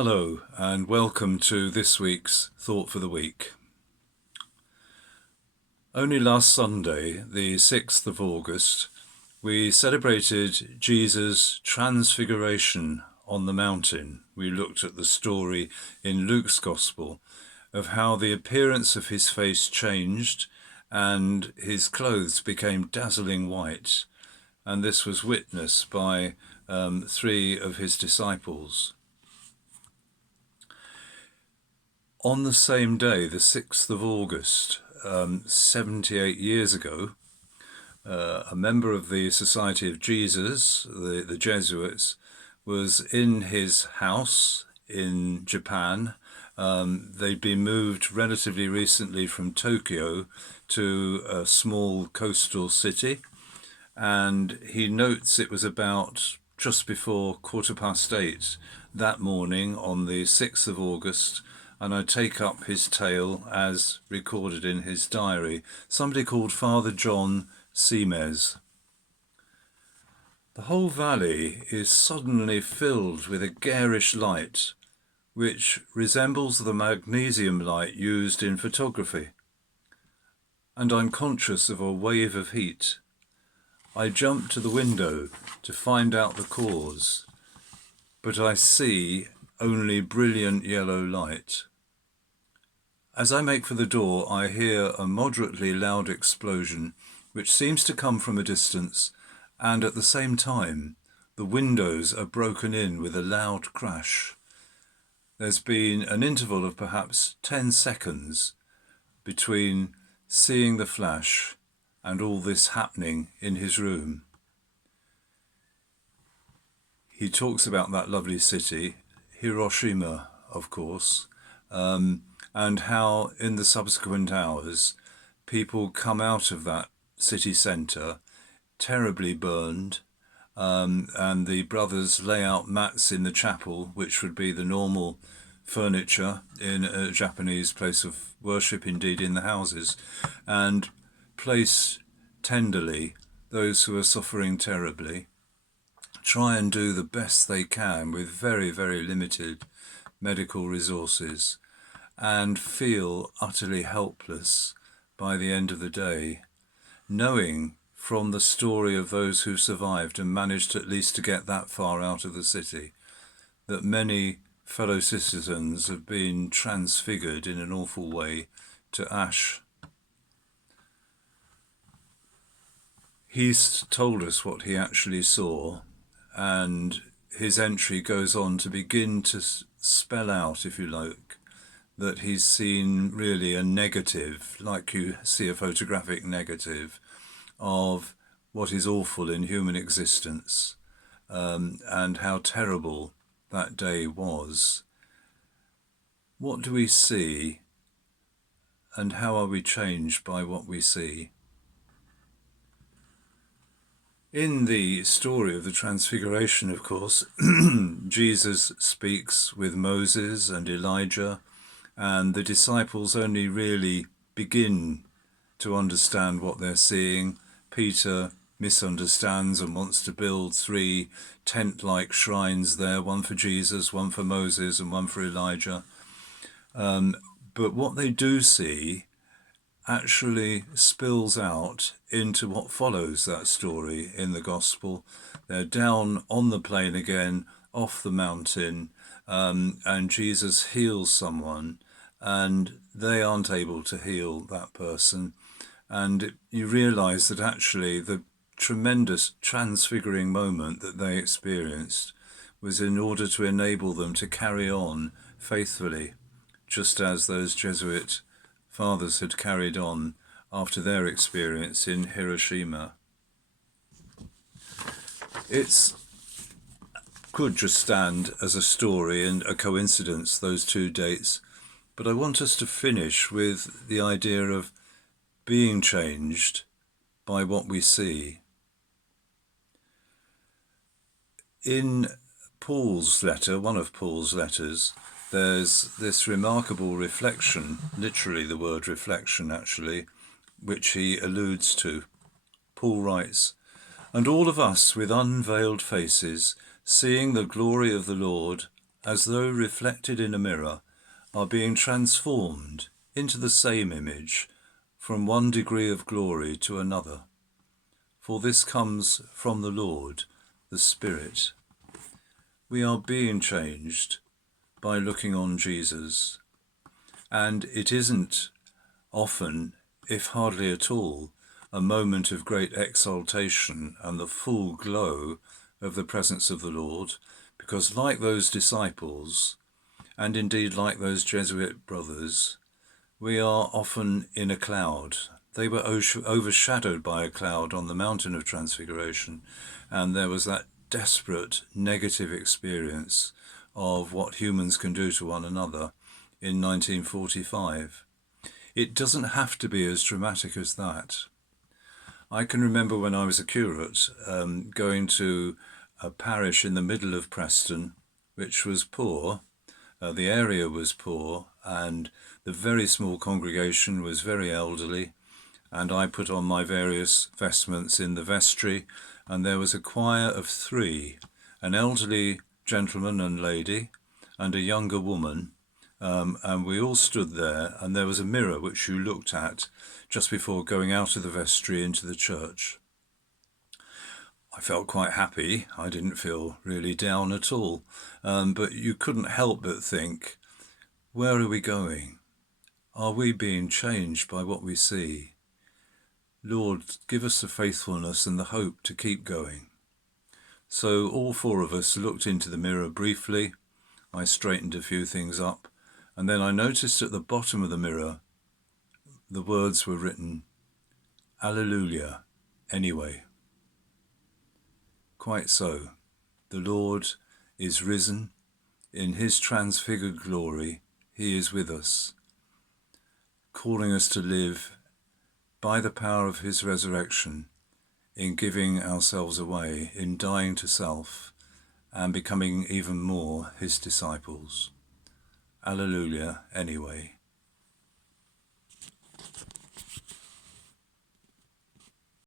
Hello and welcome to this week's Thought for the Week. Only last Sunday, the 6th of August, we celebrated Jesus' transfiguration on the mountain. We looked at the story in Luke's Gospel of how the appearance of his face changed and his clothes became dazzling white, and this was witnessed by three of his disciples. On the same day, the 6th of August, 78 years ago, a member of the Society of Jesus, the Jesuits, was in his house in Japan. They'd been moved relatively recently from Tokyo to a small coastal city, and he notes it was about just before 8:15 that morning on the 6th of August, and I take up his tale as recorded in his diary. Somebody called Father John Seames. The whole valley is suddenly filled with a garish light, which resembles the magnesium light used in photography, and I'm conscious of a wave of heat. I jump to the window to find out the cause, but I see only brilliant yellow light. As I make for the door, I hear a moderately loud explosion, which seems to come from a distance, and at the same time, the windows are broken in with a loud crash. There's been an interval of perhaps 10 seconds between seeing the flash and all this happening in his room. He talks about that lovely city, Hiroshima, of course, and how in the subsequent hours people come out of that city centre terribly burned, and the brothers lay out mats in the chapel, which would be the normal furniture in a Japanese place of worship, indeed in the houses, and place tenderly those who are suffering terribly, try and do the best they can with very, very limited medical resources, and feel utterly helpless by the end of the day, knowing from the story of those who survived and managed at least to get that far out of the city that many fellow citizens have been transfigured in an awful way to ash. He's told us what he actually saw, and his entry goes on to begin to spell out, if you like, that he's seen really a negative, like you see a photographic negative, of what is awful in human existence, and how terrible that day was. What do we see, and how are we changed by what we see? In the story of the Transfiguration, of course, Jesus speaks with Moses and Elijah, and the disciples only really begin to understand what they're seeing. Peter misunderstands and wants to build 3 tent-like shrines there, one for Jesus, one for Moses, and one for Elijah. But what they do see actually spills out into what follows that story in the Gospel. They're down on the plain again, off the mountain, and Jesus heals someone, and they aren't able to heal that person. And you realize that actually the tremendous transfiguring moment that they experienced was in order to enable them to carry on faithfully, just as those Jesuit fathers had carried on after their experience in Hiroshima. It could just stand as a story and a coincidence, those 2 dates, but I want us to finish with the idea of being changed by what we see. In Paul's letter, one of Paul's letters, there's this remarkable reflection, literally the word reflection actually, which he alludes to. Paul writes, "And all of us with unveiled faces, seeing the glory of the Lord, as though reflected in a mirror, are being transformed into the same image from one degree of glory to another. For this comes from the Lord, the Spirit. We are being changed by looking on Jesus. And it isn't often, if hardly at all, a moment of great exaltation and the full glow of the presence of the Lord, because like those disciples, and indeed like those Jesuit brothers, we are often in a cloud. They were overshadowed by a cloud on the mountain of Transfiguration, and there was that desperate negative experience of what humans can do to one another in 1945. It doesn't have to be as dramatic as that. I can remember when I was a curate going to a parish in the middle of Preston, which was poor. The area was poor, and the very small congregation was very elderly, and I put on my various vestments in the vestry, and there was a choir of 3, an elderly gentleman and lady, and a younger woman, and we all stood there, and there was a mirror which you looked at just before going out of the vestry into the church. I felt quite happy. I didn't feel really down at all, but you couldn't help but think, where are we going? Are we being changed by what we see? Lord, give us the faithfulness and the hope to keep going. So all 4 of us looked into the mirror briefly. I straightened a few things up, and then I noticed at the bottom of the mirror the words were written, Alleluia, anyway. Quite so. The Lord is risen. In his transfigured glory, he is with us, calling us to live by the power of his resurrection, in giving ourselves away, in dying to self, and becoming even more his disciples. Alleluia, anyway.